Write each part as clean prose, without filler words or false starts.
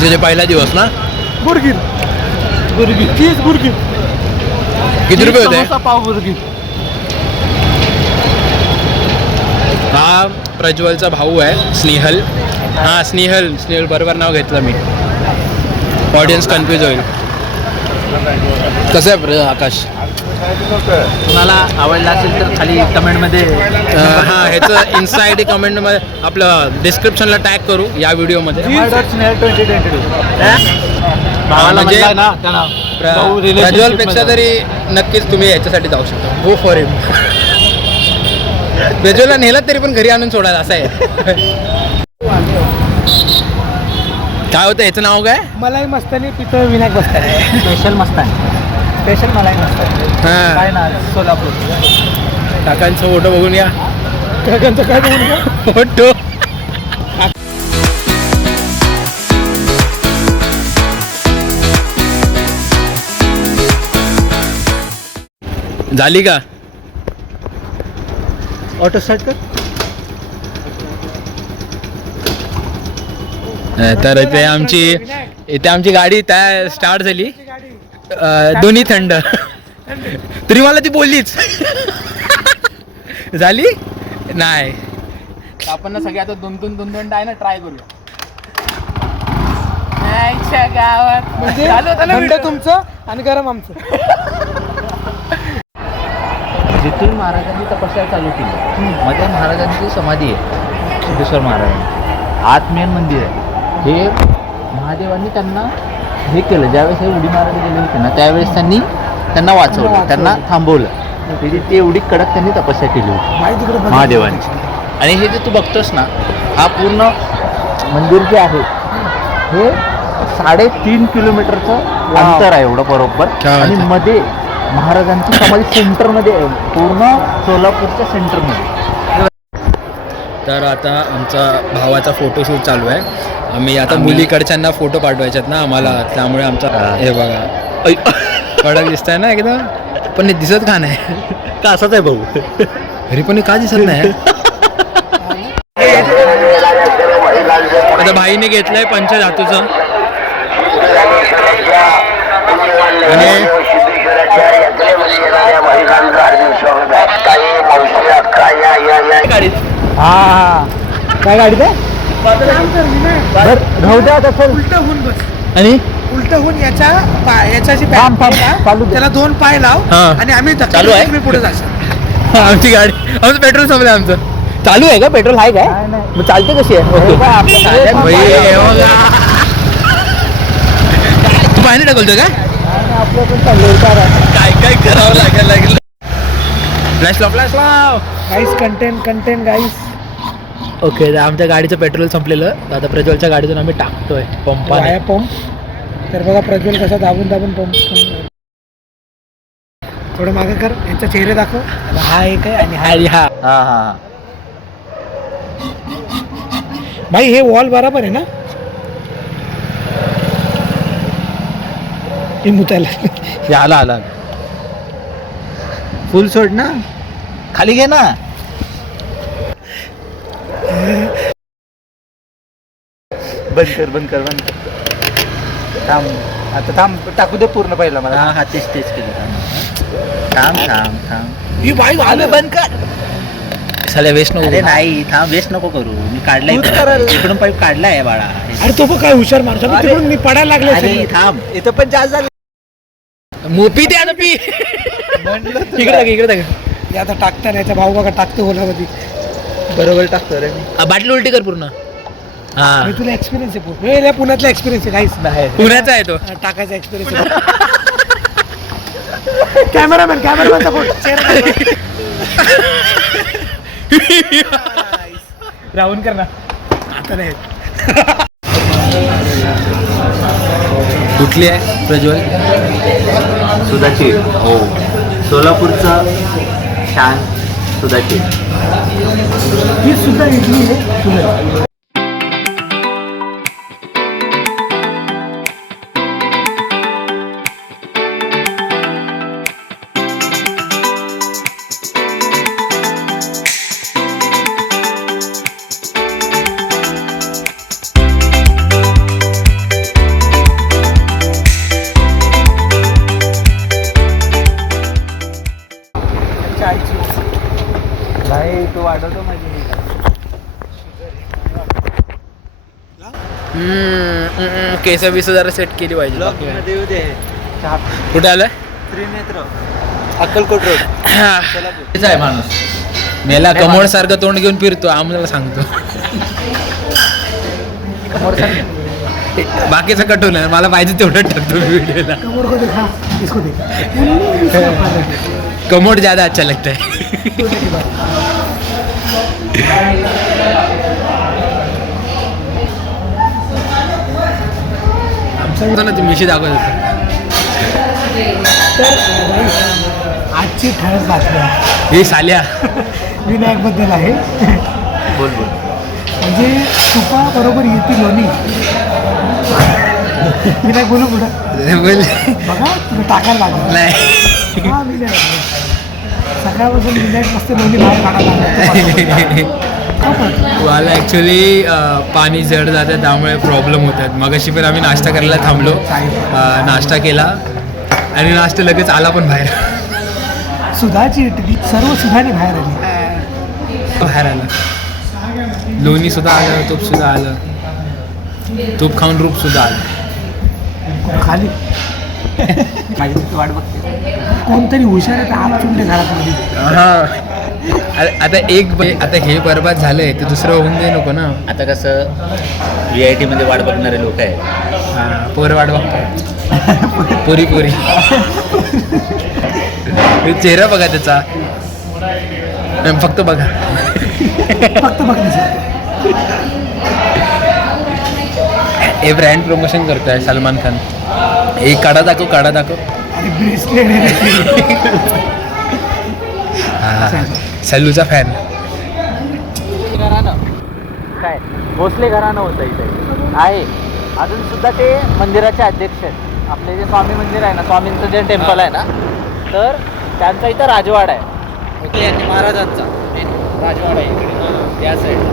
आज तुझे पहिला दिवस ना. गुडगीर चीज गुडगीर किती रुपये होते? समोसा पाव गुडगीर. हा प्रज्वलचा भाऊ आहे स्नेहल. हां स्नेहल बरोबर नाव घेतलं मी. ऑडियन्स कन्फ्यूज होईल. कसं आहे आकाश? तुम्हाला आवडला असेल तर खाली कमेंटमध्ये हां ह्याचं इन्साइड कमेंटमध्ये आपलं डिस्क्रिप्शनला टॅग करू या व्हिडिओमध्ये. म्हणजे प्रज्वलपेक्षा तरी नक्कीच तुम्ही ह्याच्यासाठी जाऊ शकता. गो फॉर हिम. प्रज्वलला नेलं तरी पण घरी आणून सोडायला असं आहे. काय होतं याचं नाव काय? मलाई मस्तानी पितळ विनायक बसताय. स्पेशल मलाई मस्तानी. हां काय ना सोलापूर. काकांचा फोटो बघून या. काकांचं काय बघून घ्या. फोटो झाली का? ऑटो स्टार्ट कर. तर इथे आमची गाडी त्या स्टार्ट झाली. दोन्ही थंड. तरी मला ती बोललीच. झाली नाही. आपण ना सगळे आता दोन आहे ना ट्राय करूया. गावात म्हणजे थंड तुमचं आणि गरम आमचं. जिथून महाराजांनी तपस्या चालू केली मध्ये महाराजांची समाधी आहे सिद्धेश्वर महाराजांची. आत मेन मंदिर आहे. हे महादेवांनी त्यांना हे केलं. ज्यावेळेस हे उडी मारायला गेले होते ना त्यावेळेस त्यांना वाचवलं, त्यांना थांबवलं. म्हणजे ते एवढी कडक त्यांनी तपस्या केली होती महादेवांची. आणि हे जे तू बघतोस ना हा पूर्ण मंदिर जे आहे हे 3.5 किलोमीटरचं अंतर आहे एवढं बरोबर. आणि मध्ये महाराजांची समाधी सेंटरमध्ये आहे, पूर्ण सोलापूरच्या सेंटरमध्ये. तर आता आमचा भावाचा फोटोशूट चालू आहे. आम्ही आता मुलीकडच्यांना फोटो पाठवायच्यात ना आम्हाला, त्यामुळे आमचा हे बघा कडक दिसत आहे ना एकदम. पण हे दिसत का नाही? का असाच आहे भाऊ? घरी पण का दिसत नाही? आता भाईने घेतलंय पंचधातूचं. आणि हा काय गाडीत आहे? राहू द्या आता. उलट होऊन बस. आणि उलट होऊन याच्याची त्याला 2 पाय लाव आणि आम्ही चालू आहे. मी पुढे जायचं. आमची गाडी आमचं पेट्रोल संपलं. आमचं चालू आहे का? पेट्रोल आहे काय? मग चालते कशी आहे? तू पाणी टाकलतो का? काय करावं लागेल. फ्लॅश लाव. गाईस कंटेंट गाईस. ओके आमच्या गाडीचं पेट्रोल संपलेलं. आता प्रज्वलच्या गाडीतून आम्ही टाकतोय पंपाने. पंप. तर बघा प्रज्वल कसा दाबून पंप. थोडं मागे कर. यांचा चेहरे दाखव. हा एक आहे आणि हा हा भाई हे वॉल बरोबर आहे ना? हे मुतायला आला फुल सोड ना, खाली घे ना. बंद कर. थांब आता टाकू दे पूर्ण पहिला मला. हा तेच केलं. थांब ही बाईक आलं. बंद कर. साल्या वेस्ट नको. अरे नाही थांब, वेस्ट नको करू. मी काढलाय इकडून पाईप काढलाय बाळा. अरे तो काय हुशार मारतो. मी पडायला लागले. अरे थांब, इथं पण जास्त झालं. मोपी द्या ना पी. इकडे आता टाकता नाही. भाऊ बघा टाकतो ओलामध्ये. बरोबर टाकतो रे मी. बाटली उलटी कर पूर्ण. हा तुला एक्सपिरियन्स आहे पूर्ण. पुण्यातला एक्सपिरियन्स आहे काहीच नाही. पुण्याचा आहे तो. टाकायचा एक्सपिरियन्स. कॅमेरामॅनचा फोटो राहून कर ना. आता नाही. कुठली आहे प्रज्वल? सुधाची. हो, सोलापूरचं शान सुधाची. ही सुद्धा इडली आहे. केस बिस जरा सेट केली पाहिजे. बाकी काय. कुठे आलं त्रिनेत्र अक्कलकोट रोड तेच आहे माणूस मेला कमोड सारखं तोंड घेऊन फिरतो आम्हाला सांगतो. बाकीचं कटून आहे मला पाहिजे तेवढं टाकतो व्हिडिओला. कमोड ज्यादा अच्छा लगता है. आमचं ना ती मिशी दाखवत होतं. आजची ठळक बातम्या हे साल्या विनायकबद्दल आहे. बोल म्हणजे तुपा बरोबर येते लोणी. विनायक बोलू पुढं बघा तुला टाकायला लागलं नाही. हा विनायक सकाळपासून विनायक मस्त लोणी बाहेर काढायला मला ॲक्च्युली पाणी जड जातं त्यामुळे प्रॉब्लेम होतात. मगाशी पण आम्ही नाश्ता करायला थांबलो. नाश्ता केला आणि नाश्ता लगेच आला पण बाहेर. सुधाची इटली सर्व सुधाने बाहेर आली. बाहेर आलं लोणीसुद्धा आलं तूपसुद्धा आलं. तूप खाऊन रूपसुद्धा आलं खाली. माझी वाट बघते कोणतरी हुशार आहे आप चुंडे घरामध्ये. हां आता आता हे बरबाद झालंय ते दुसरं होऊन दे नको ना. आता कसं VIT मध्ये वाट बघणारे लोक आहे. हां पोर वाट बघतात. पोरी चेहरा बघा त्याचा फक्त बघा. फक्त बघण्यासाठी हे ब्रँड प्रमोशन करतोय सलमान खान. एक काढा दाखव आणि ब्रेसलेट हां सल्लूचा फॅन. घराणं काय भोसले घराणं होतं इथे आहे अजून सुद्धा. ते मंदिराचे अध्यक्ष आहेत. आपले जे स्वामी मंदिर आहे ना स्वामींचं जे टेम्पल आहे ना तर त्यांचा इथं राजवाडा आहे. ओके आणि महाराजांचा राजवाडा आहे इकडे या साईडला.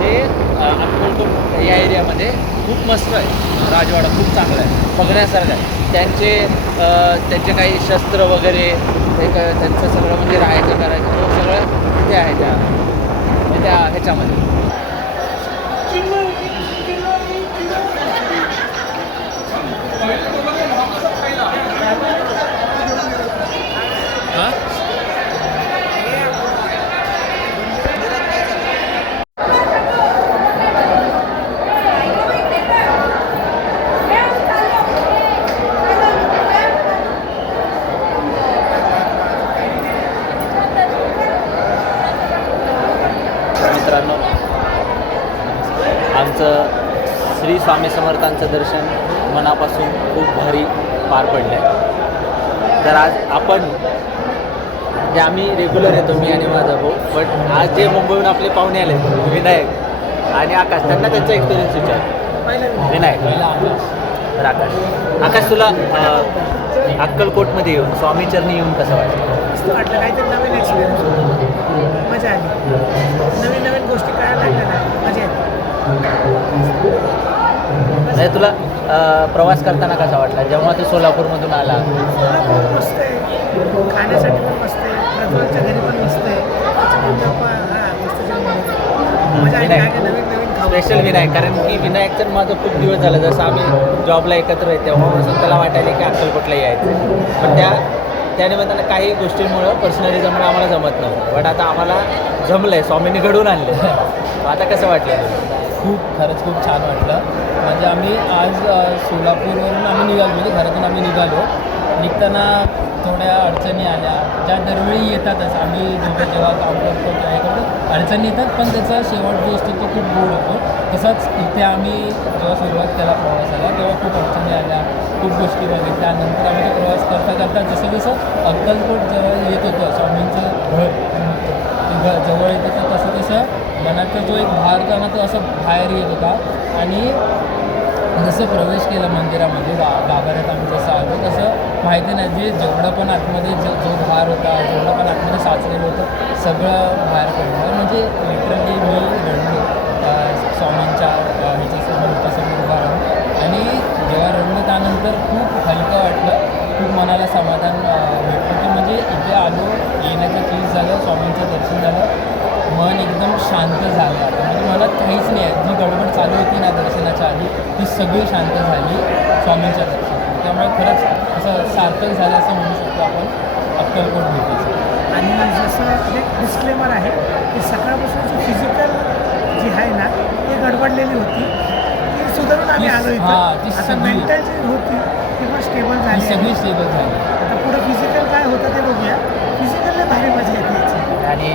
ते अक्कलकोट या एरियामध्ये खूप मस्त आहे. राजवाडा खूप चांगला आहे बघण्यासारखं आहे. त्यांचे काही शस्त्र वगैरे त्यांचं सगळं म्हणजे राहायचं करायचं तो सगळं तिथे आहे त्या ह्याच्यामध्ये. मित्रांनो आमचं श्री स्वामी समर्थांचं दर्शन मनापासून खूप भारी पार पडलं आहे. तर आज आपण जे आम्ही रेग्युलर येतो मी आणि माझा भाऊ बट आज जे मुंबईहून आपले पाहुणे आले विनायक आणि आकाश त्यांना त्यांचा एक्सपिरियन्स विचार. विनायक तर आकाश तुला अक्कलकोटमध्ये येऊन स्वामीचरणी येऊन कसं वाटतं? मस्त वाटलं. काहीतरी नवीन एक्सपिरियन्स मजा आली. नवीन गोष्टी कळायला लागल्या ना मजा आली. नाही तुला प्रवास करताना कसा वाटला जेव्हा तू सोलापूरमधून आला? सोलापूर मस्त आहे. खाण्यासाठी पण मस्त आहे. प्रज्वलच्या घरी पण मस्त आहे. मस्त जेवण मजा आली. काय नवीन खाऊ. स्पेशल विनायक कारण की विनायकचं माझं खूप दिवस झालं जसं आम्ही जॉबला एकत्र आहे तेव्हापासून त्याला वाटायला की अक्कलकोटला यायचं पण त्या निमित्तानं काही गोष्टींमुळं पर्सनली जमणं आम्हाला जमत नव्हतं. बट आता आम्हाला जमलं आहे स्वामींनी घडवून आणले. आता कसं वाटलं? खरंच खूप छान वाटलं. म्हणजे आम्ही आज सोलापूरवरून आम्ही निघालो म्हणजे घरातून आम्ही निघताना थोड्या अडचणी आल्या ज्या दरवेळी येतातच. आम्ही दोघं जेव्हा काम करतो किंवा हे करतो अडचणी येतात पण त्याचा शेवट जो असतो तो खूप गोड होतो. तसंच इथे आम्ही जेव्हा सुरुवात केला प्रवासाला तेव्हा खूप अडचणी आल्या खूप गोष्टी बघितल्या. नंतर आम्ही तो प्रवास करता जसं अक्कलकोट जवळ येत होतं स्वामींचं घर जवळ येत होतं तसं मनाचा जो एक भार होता ना तो असं बाहेर येत होता. आणि जसं प्रवेश केला मंदिरामध्ये गाभाऱ्यात आम्ही जसं आलो तसं माहिती नाही जे जेवढं पण आतमध्ये जो भार होता जेवढं पण आतमध्ये साचलेलं होतं सगळं बाहेर पडलं. म्हणजे लिटरली मी रडलो स्वामींच्या ह्याच्यासमोर उभा राहून. आणि जेव्हा रडलो त्यानंतर खूप हलकं वाटलं. खूप मनाला समाधान भेटलं की म्हणजे इथे आलो येण्याचं चीज झालं स्वामींचं दर्शन झालं मन एकदम शांत झालं आता म्हणजे मनात काहीच नाही आहे. जी गडबड चालू होती ना दर्शनाच्या आधी ती सगळी शांत झाली स्वामींच्या दर्शनात. त्यामुळे खरंच असं सार्थक झालं असं म्हणू शकतो आपण अक्कलकोट भेटीचं. आणि जसं एक डिस्क्लेमर आहे की सकाळपासूनची फिजिकल जी आहे ना ती गडबडलेली होती ती सुधारून आम्ही आलो ती इथं. आता सगळी- मेंटल जी होती ती पण स्टेबल ही झाली सगळी आहे. स्टेबल झाली. आता पुढं फिजिकल काय होतं ते बघूया. फिजिकलला भारी मजा येते याची. आणि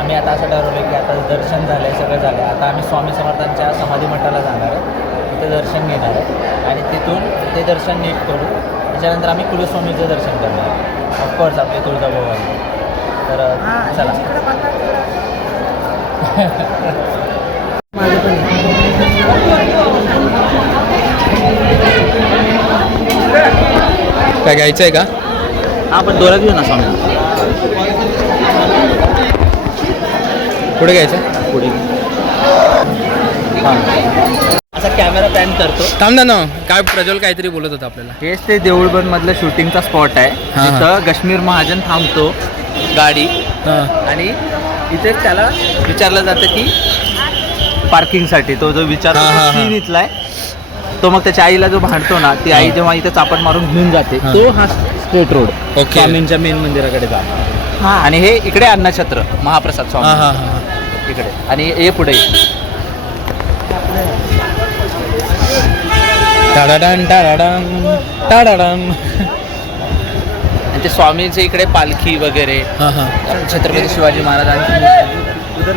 आम्ही आता असं ठरवलं की आता दर्शन झालं आहे सगळं झालं आहे आता आम्ही स्वामी समर्थांच्या समाधी मठाला जाणार आहे तिथे दर्शन घेणार आहे आणि तिथून ते दर्शन नीट करू त्याच्यानंतर आम्ही कुलस्वामीचं दर्शन करणार आहे ऑफकोर्स आपले तुळजाभवानी तर हां चला जिकडे बांधणार तिकडं. काय घ्यायचं आहे का? हां पण दोरा घेऊ ना स्वामी पुढे घ्यायचं? पुढे हां असा कॅमेरा पॅन करतो थांब ना काय प्रज्वल काहीतरी बोलत होता आपल्याला. हेच ते देऊळबंदमधलं शूटिंगचा स्पॉट आहे हां. तिथं कश्मीर महाजन थांबतो गाडी हां आणि इथेच त्याला विचारलं जातं की पार्किंगसाठी तो जो विचार हां, हां, हां. सीन इथला आहे तो मग त्याच्या आईला जो भांडतो ना ती आई जेव्हा इथं चापट मारून घेऊन जाते हां. तो हा स्ट्रेट रोड ओके. स्वामींच्या मेन मंदिराकडे जातो हां आणि हे इकडे अन्नछत्र महाप्रसाद हां स्वामी हां हां इकडे आणि हे पुढे टाडाडन टाडाडन टाडाडन. आणि ते स्वामींचे इकडे पालखी वगैरे हां हां छत्रपती शिवाजी महाराजांची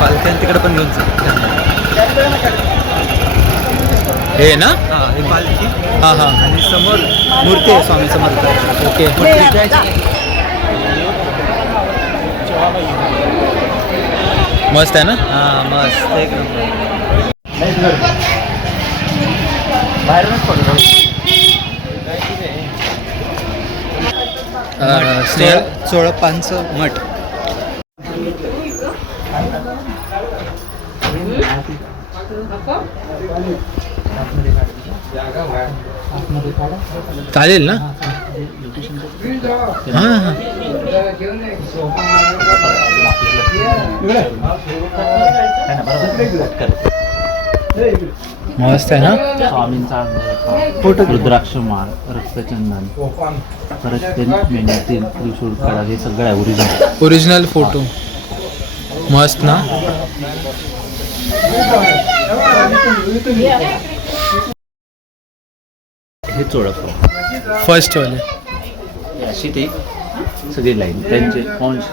पालख्यां तिकडे पण घेऊन हे ना ही पालखी हां हां आणि समोर मूर्ती आहे स्वामी समर्थ ओके. मस्त आहे ना? हां मस्त एक नंबर बाहेरूनच पडतो स्नेहल चोळपांचं मठ चालेल ना? हां हां मस्त आहे ना? स्वामींचा रुद्राक्ष माळ रक्तचंदन परत ते मेंढ्यातील त्रिशूळ कडा हे सगळं आहे ओरिजिनल ओरिजिनल फोटो मस्त ना? हे चोळप फर्स्ट वाले अशी ती सगळी लाईन त्यांचे पॉन्स